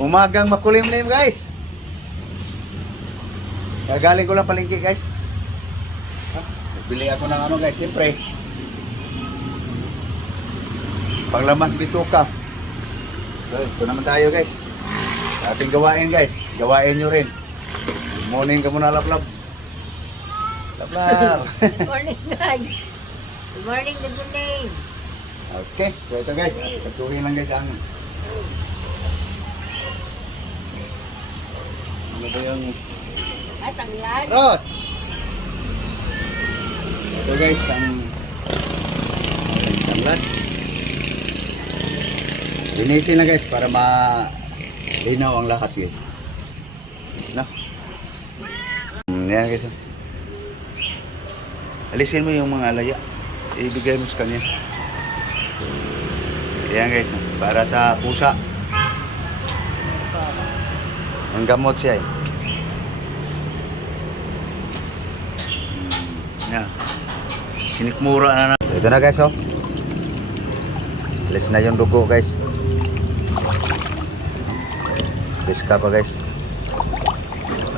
Umagang makulimlim guys. Gagaling ko lang palengke guys. Bili ako ng ano guys, siyempre. Panglaman bituka. So, ito naman tayo guys. Ating gawain guys. Gawain nyo rin. Good morning ka muna laplap. Laplap. Good morning, guys. Good morning, good morning. Okay, so ito guys. Kasuhin lang guys ang ano ba yung At ang yan. Rot! Ito guys, ang tanglad. Linisin lang guys para malinaw ang lahat guys. No? Yan guys. Alisin mo yung mga alaya. Ibigay mo sa kanya. Yan guys, para sa pusa. Ang gamot siya eh. Yan. Sinikmura na na. Ito na guys oh. Alis na yung dugo guys. Piska pa guys.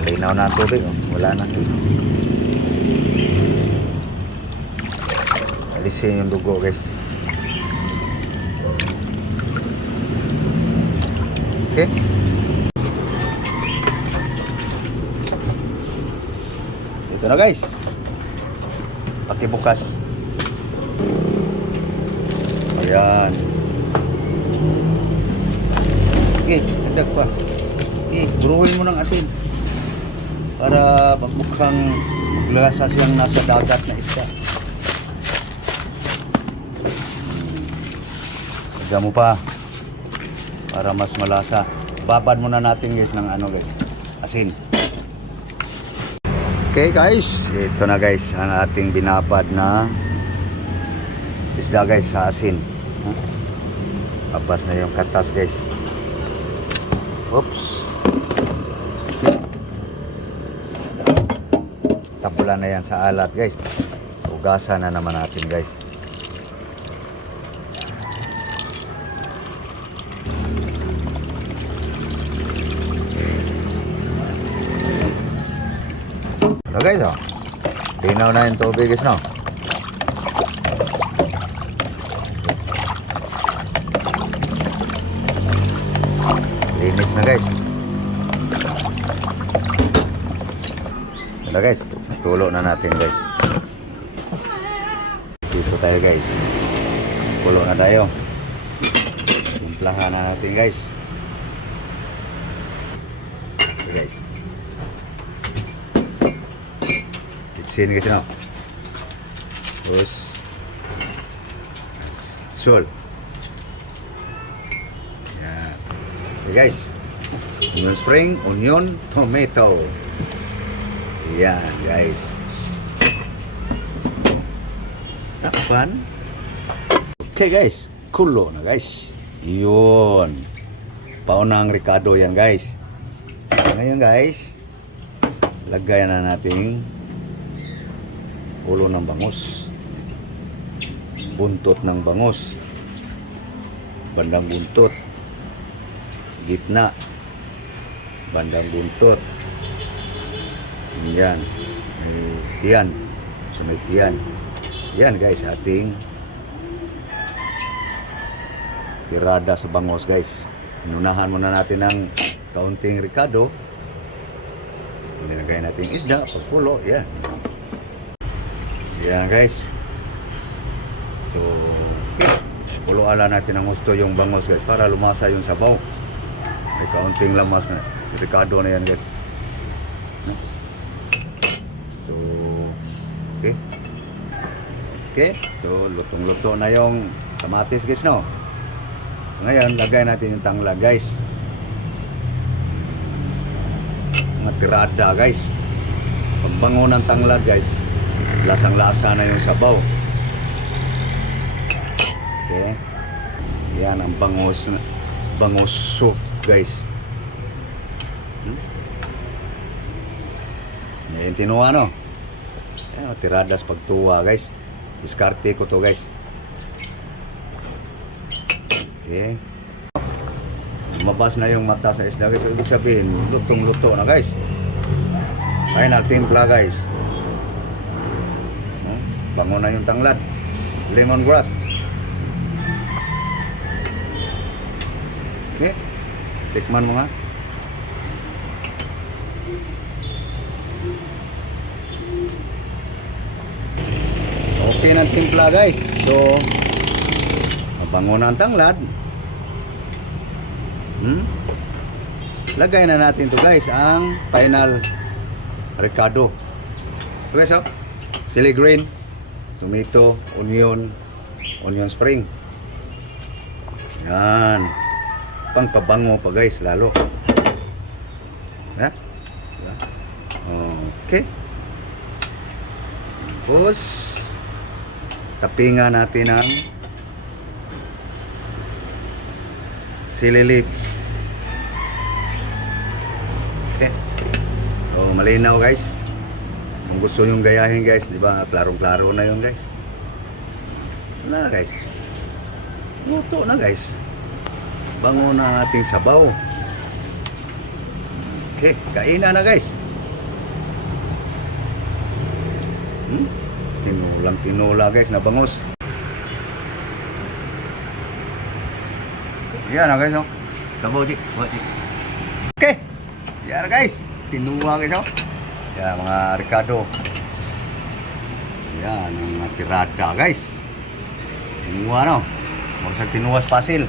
Malinaw na ang tubig oh. Wala na. Alisin yung dugo guys. Okay. Ito na guys. Pakibukas. Ayan. Okay, agdag pa. Okay, buruhin mo ng asin. Para magmukhang maglasa siyang nasa dagat na isda. Agdag mo pa. Para mas malasa. Babad muna natin guys ng ano guys. Asin. Okay guys, ito na guys ang ating binabad na isda guys sa asin. Papas na yung katas guys. Oops. Okay. Tabulan na yan sa alat guys. Ugasan na naman natin guys. Ano guys oh. Linaw na yung tubig guys no. Linis na guys. Ano guys, tulo na natin guys. Dito tayo guys. Tulo na tayo. Timplahan na natin guys. Okay, guys. Sini guys no. Terus sul. Yan. Okay guys. Onion spring, onion, tomato. Yan guys. Takpan. Okay guys, kulo na guys. Yun. Paunang Ricardo yan guys. Ngayon guys, lagay na natin ulo ng bangus, buntot ng bangus, bandang buntot, gitna, bandang buntot, yan, may tiyan, so may tiyan. Yan guys, ating tirada sa bangus guys. Inunahan muna natin ng kaunting Ricardo. Nilagay natin isda, pagpulo, yan. Yan guys. So, okay. Pulo-ala natin ang gusto yung bangus guys para lumasa yung sabaw. May kaunting lamas na si Ricardo na yan guys. So, okay. Okay. So, lutong-luto na yung kamatis guys no. Ngayon, lagay natin yung tanglad guys. Mga tirada guys. Pagbango ng tanglad guys, lasang-lasa na yung sabaw. Okay. Yan ang bangus soup guys. May tinuwa no. Ayan, tiradas pagtuwa guys. Diskarte ko to guys. Okay. lumabas na yung mata sa isda guys. So, ibig sabihin, lutong-luto na guys. Final timpla guys. No? Bango na yung tanglad. Lemongrass. Okay. Tikman mo nga. Okay ng timpla guys. So, mabango na ang tanglad. Lagay na natin to guys ang final Ricardo. Okay, so chili green, tomato, onion spring. Yan. Pangpabango pa guys lalo. Ha? Okay. Tapos tapingan natin ang sili leaf. Okay. So, malinaw guys. Kung gusto nyong gayahin guys, di ba? Klarong-klaro na yun guys. Wala na guys. Luto na guys. Bango na ang ating sabaw. Okay, kainan na guys. Tinulang-tinula guys na bangos. Yan na guys, oh. Sabaw di. Okay. Yan guys. Tinuwa guys, oh. Yan mga Ricardo. Yan ang mga tirada guys. Tinuwa no. Magsag tinuwas pasil.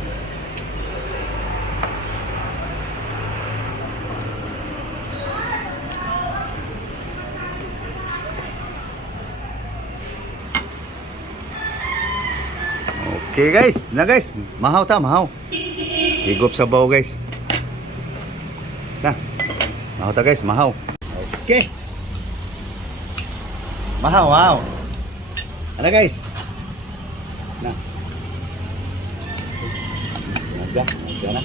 Okay guys, na guys, mahaw ta, mahaw. Higop sa baw guys. Na, mahaw ta guys, mahaw. Okay. Mahaw, wow. Ano guys? Na. Naga na.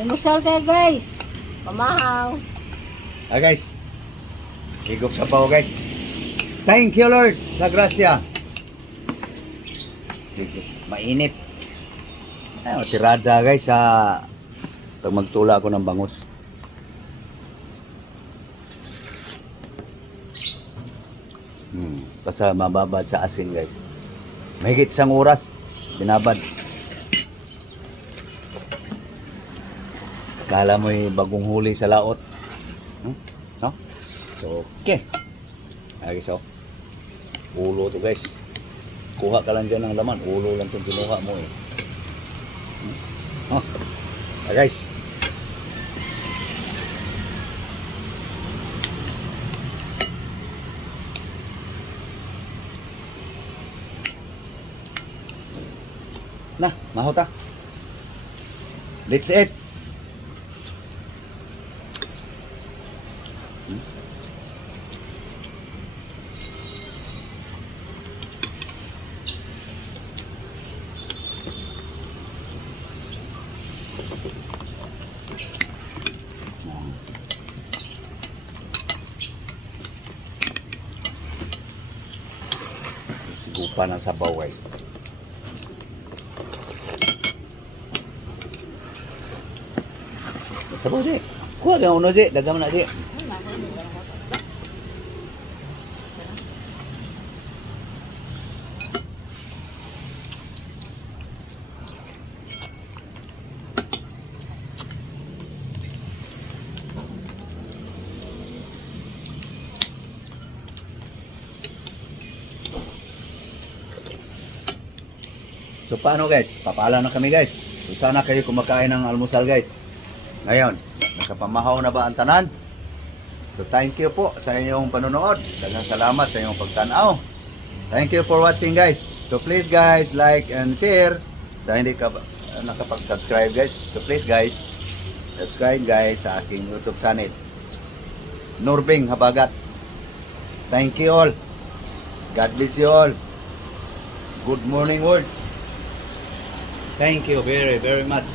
Almusal tayo guys. Pamahaw. Guys. Higop sa baw guys. Thank you Lord sa grasya. Mainit. Ay, tirada guys sa pag magtula ako ng bangus. Basta mababad sa asin guys. Mahigit isang oras binabad. Kala mo'y bagong huli sa laot. No? So, okay. Ay, so, ulo to guys. Kuha ka lang dyan ng laman. Ulo lang itong kinuha mo eh. Guys. Na, mahaw ta. Let's eat. Gupa ng sabaw guys. Sabaw si. Kuha ka uno si. Dagam na si. So paano guys? Papaalam na kami guys. So sana kayo kumakain ng almusal guys. Ngayon, nakapamahaw na ba ang tanan? So thank you po sa inyong panonood. Daghang salamat sa inyong pagtanaw. Thank you for watching guys. So please guys, like and share. Sa hindi ka nakapag-subscribe guys. So please guys, subscribe guys sa aking YouTube channel. Norbing Habagat. Thank you all. God bless you all. Good morning world. Thank you very, very much.